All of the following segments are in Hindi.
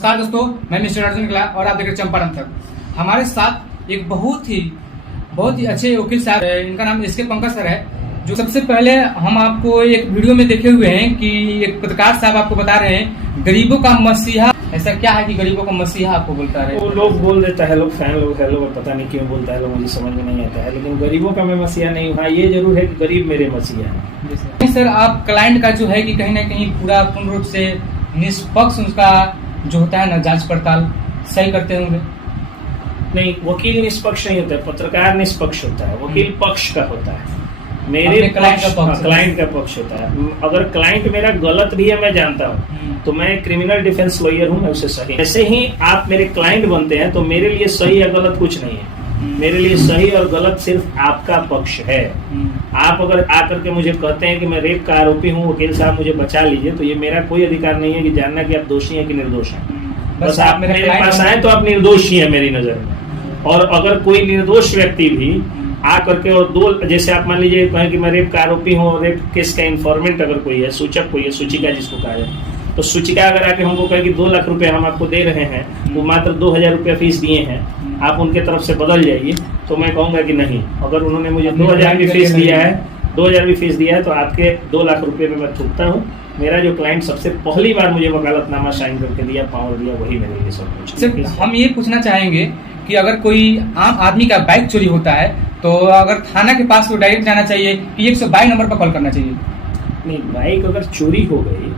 नमस्कार दोस्तों, मैं मिस्टर अर्जुन निकला और आप देख रहे हैं चंपारण तक। हमारे साथ एक बहुत ही अच्छे वकील साहब है, इनका नाम एसके पंकज सर है। जो सबसे पहले हम आपको एक वीडियो में देखे हुए हैं कि एक पत्रकार साहब आपको बता रहे हैं गरीबों का मसीहा। ऐसा क्या है कि गरीबों का मसीहा आपको बोलता है? वो लोग बोल देता है, लोग फैन लोग है, लोग पता नहीं क्यों बोलता है, लोग मुझे समझ में नहीं आता है। लेकिन गरीबों का मैं मसीहा नहीं हूँ। ये जरूर है कि गरीब मेरे मसीहा है। सर, आप क्लाइंट का जो है कि कहीं ना कहीं पूर्ण रूप से निष्पक्ष उसका जो होता है ना जांच पड़ताल सही करते होंगे? नहीं, वकील निष्पक्ष नहीं होता है, पत्रकार निष्पक्ष होता है, वकील पक्ष का होता है। मेरे क्लाइंट का पक्ष होता है। अगर क्लाइंट मेरा गलत भी है, मैं जानता हूँ, तो मैं क्रिमिनल डिफेंस लॉयर हूँ, मैं उसे सही। जैसे ही आप मेरे क्लाइंट बनते हैं तो मेरे लिए सही या गलत कुछ नहीं है। मेरे लिए सही और गलत सिर्फ आपका पक्ष है। आप अगर आकर के मुझे कहते हैं कि मैं रेप का आरोपी हूँ, वकील साहब मुझे बचा लीजिए, तो ये मेरा कोई अधिकार नहीं है कि जानना कि आप दोषी हैं कि निर्दोष हैं। बस आप मेरे पास आए तो आप निर्दोष ही है मेरी नजर में। और अगर कोई निर्दोष व्यक्ति भी आ करके और दो, जैसे आप मान लीजिए कहें कि मैं रेप का आरोपी हूँ और रेप केस का इन्फॉर्मेंट अगर कोई है, सूचक कोई है, सूचिका जिसको कहा जाए, तो सूचिका अगर आके हमको कहे कि 2 लाख रुपए हम आपको दे रहे हैं, वो मात्र 2000 रुपया फीस दिए हैं, आप उनके तरफ से बदल जाइए, तो मैं कहूंगा कि नहीं। अगर उन्होंने मुझे 2000 भी फीस दिया है, 2000 भी फीस दिया है, तो आपके 2 लाख रुपए में मैं थूकता हूँ। मेरा जो क्लाइंट सबसे पहली बार मुझे वकालतनामा साइन करके दिया, पावर दिया, वही मेरे लिए सब कुछ। सर, हम ये पूछना चाहेंगे कि अगर कोई आम आदमी का बाइक चोरी होता है तो अगर थाना के पास वो डायरेक्ट जाना चाहिए कि 112 नंबर पर कॉल करना चाहिए? नहीं, बाइक अगर चोरी हो गई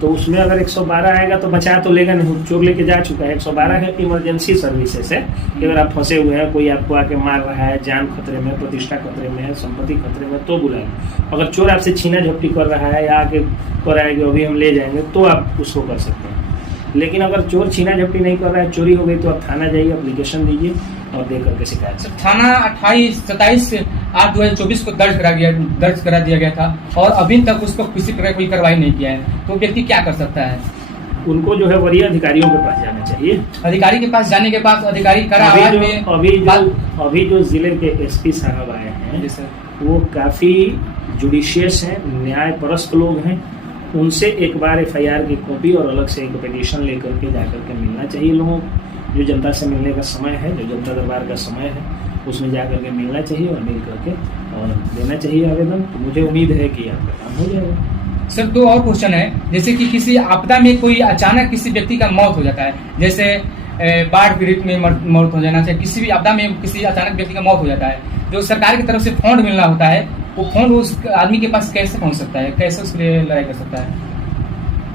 तो उसमें अगर 112 आएगा तो बचा तो लेगा नहीं, चोर लेके जा चुका है। 112 है इमरजेंसी सर्विसेज है कि अगर आप फंसे हुए हैं, कोई आपको आके मार रहा है, जान खतरे में, प्रतिष्ठा खतरे में है, संपत्ति खतरे में, तो बुलाएंगे। अगर चोर आपसे छीना झपटी कर रहा है या आके कर आएगा अभी हम ले जाएंगे, तो आप उसको कर सकते हैं। लेकिन अगर चोर छीना झपटी नहीं कर रहा है, चोरी हो गई, तो आप थाना जाइए, एप्लीकेशन दीजिए और दे करके शिकायत। थाना 28/7/2024 को दर्ज करा दिया गया था और अभी तक उस पर किसी प्रकार कोई कार्रवाई नहीं किया है, तो व्यक्ति क्या कर सकता है? उनको जो है वरीय अधिकारियों के पास जाना चाहिए। अधिकारी के पास जाने के बाद अधिकारी अभी जो जिले के एसपी साहब आए हैं, वो काफी जुडिशियस हैं, न्यायपरस्त लोग हैं। उनसे एक बार FIR की कॉपी और अलग से एक पिटीशन लेकर के जाकर के मिलना चाहिए लोगों। जो जनता से मिलने का समय है, जो जनता दरबार का समय है, उसमें जाकर के मिलना चाहिए और मिल करके और देना चाहिए आवेदन। तो मुझे उम्मीद है कि आपका काम हो जाएगा। सर, 2 और क्वेश्चन है। जैसे कि किसी आपदा में कोई अचानक किसी व्यक्ति का मौत हो जाता है, जैसे बाढ़ पीड़ित में मौत हो जाना चाहिए, किसी भी आपदा में किसी अचानक व्यक्ति का मौत हो जाता है, जो सरकार की तरफ से फंड मिलना होता है, वो फंड उस आदमी के पास कैसे पहुंच सकता है, कैसे उसके लिए लड़ाई कर सकता है?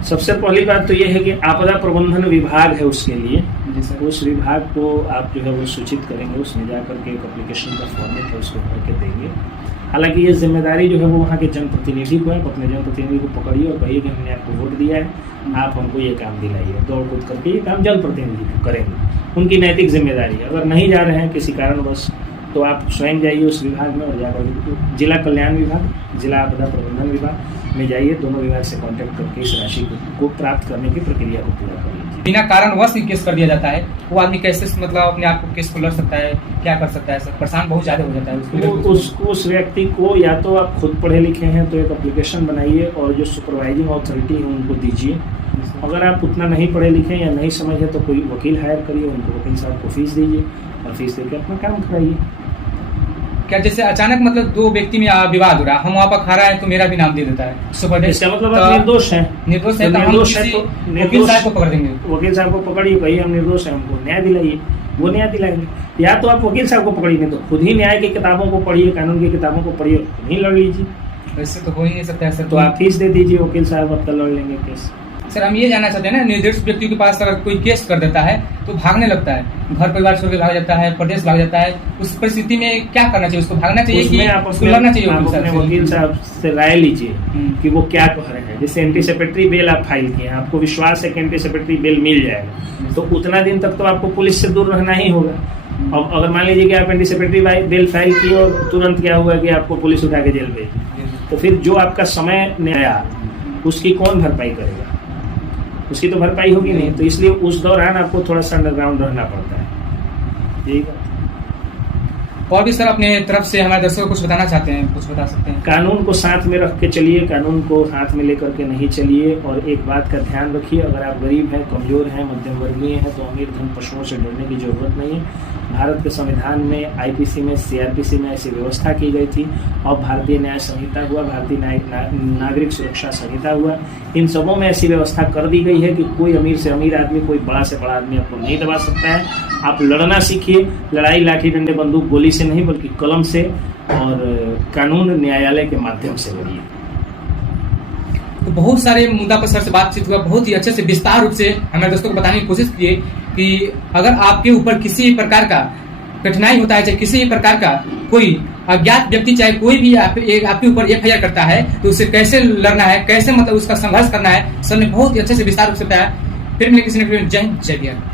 सबसे पहली बात तो यह है कि आपदा प्रबंधन विभाग है उसके लिए। उस विभाग को आप जो है वो सूचित करेंगे, उसमें जाकर के एक एप्लीकेशन का फॉर्मेट है, उसको भर के देंगे। हालांकि ये जिम्मेदारी जो है वो वहाँ के जनप्रतिनिधि को है। अपने जनप्रतिनिधि को पकड़िए और कहिए कि हमने आपको वोट दिया है, आप हमको ये काम दिलाइए। दौड़ कूद करके ये काम जनप्रतिनिधि करेंगे, उनकी नैतिक जिम्मेदारी है। अगर नहीं जा रहे हैं किसी कारणवश, तो आप स्वयं जाइए उस विभाग में और जाकर जिला कल्याण विभाग, जिला आपदा प्रबंधन विभाग में जाइए। दोनों विभाग से कांटेक्ट करके इस राशि को प्राप्त करने की प्रक्रिया को पूरा कर लीजिए। बिना कारणवश ही केस कर दिया जाता है, वो आदमी कैसे मतलब अपने आप को केस को लड़ सकता है, क्या कर सकता है? सर, परेशान बहुत ज्यादा हो जाता है उस व्यक्ति को। या तो आप खुद पढ़े लिखे हैं तो एक एप्लीकेशन बनाइए और जो सुपरवाइजिंग अथॉरिटी है उनको दीजिए। अगर आप उतना नहीं पढ़े लिखे या नहीं समझे तो कोई वकील हायर करिए, उनको वकील साहब को फीस दीजिए और फीस देकर अपना काम कराइए। क्या जैसे अचानक मतलब 2 व्यक्ति में विवाद हो रहा है, हम वहाँ पर खड़ा है तो मेरा भी नाम दे देता है सुपर, इसका मतलब आप निर्दोष हैं। निर्दोष है तो वकील साहब को पकड़ देंगे। वकील साहब को पकड़िए, कहिए हम निर्दोष हैं, हमको न्याय दिलाइए, वो न्याय दिलाएंगे। या तो आप वकील साहब को पकड़िए, तो खुद ही न्याय की किताबों को पढ़िए, कानून की किताबों को पढ़िए, खुद ही लड़ लीजिए। वैसे तो हो ही नहीं सकता है सर। तो आप फीस दे दीजिए, वकील साहब आपका लड़ लेंगे केस। सर, हम ये जानना चाहते हैं ना, निर्दोष व्यक्ति के पास अगर कोई केस कर देता है तो भागने लगता है, घर परिवार छोड़ के भाग जाता है, प्रदेश भाग जाता है, उस परिस्थिति में क्या करना चाहिए? उसको भागना चाहिए कि उसको लड़ना चाहिए? आप अपने वकील साहब से राय लीजिए कि वो क्या कह रहे हैं। जैसे एंटीसिपेटरी बेल आप फाइल किए हैं, आपको विश्वास है कि एंटीसिपेटरी बेल मिल जाएगा, तो उतना दिन तक तो आपको पुलिस से दूर रहना ही होगा। अब अगर मान लीजिए कि आप एंटीसिपेटरी बेल फाइल किए और तुरंत क्या हुआ कि आपको पुलिस उठा के जेल भेजी, तो फिर जो आपका समय आया उसकी कौन भरपाई करेगा? उसकी तो भरपाई होगी नहीं। तो इसलिए उस दौरान आपको थोड़ा सा अंडरग्राउंड रहना पड़ता है। यही बात। और भी सर अपने तरफ से हमारे दर्शकों को कुछ बताना चाहते हैं, कुछ बता सकते हैं? कानून को साथ में रख के चलिए, कानून को हाथ में लेकर के नहीं चलिए। और एक बात का ध्यान रखिए, अगर आप गरीब हैं, कमजोर हैं, मध्यम वर्गीय हैं, तो अमीर धन पशुओं से डरने की जरूरत नहीं है। भारत के संविधान में, आईपीसी में, सीआरपीसी में ऐसी व्यवस्था की गई थी। और भारतीय न्याय संहिता हुआ, भारतीय नागरिक सुरक्षा संहिता हुआ, इन सबों में ऐसी व्यवस्था कर दी गई है कि कोई अमीर से अमीर आदमी, कोई बड़ा से बड़ा आदमी आपको नहीं दबा सकता है। आप लड़ना सीखिए, लड़ाई लाठी डंडे बंदूक गोली से नहीं, बल्कि कलम से और कानून न्यायालय के माध्यम से लड़िए। तो बहुत सारे मुद्दा पर सर से बातचीत हुआ, बहुत ही अच्छे से विस्तार रूप से हमारे दोस्तों को बताने की कोशिश किए कि अगर आपके ऊपर किसी भी प्रकार का कठिनाई होता है, चाहे किसी भी प्रकार का कोई अज्ञात व्यक्ति, चाहे कोई भी आपके ऊपर FIR करता है, तो उसे कैसे लड़ना है, कैसे मतलब उसका संघर्ष करना है, सर ने बहुत ही अच्छे से विस्तार रूप से बताया। फिर मिलेंगे किसी ने, जय हिंद, जय बिहार।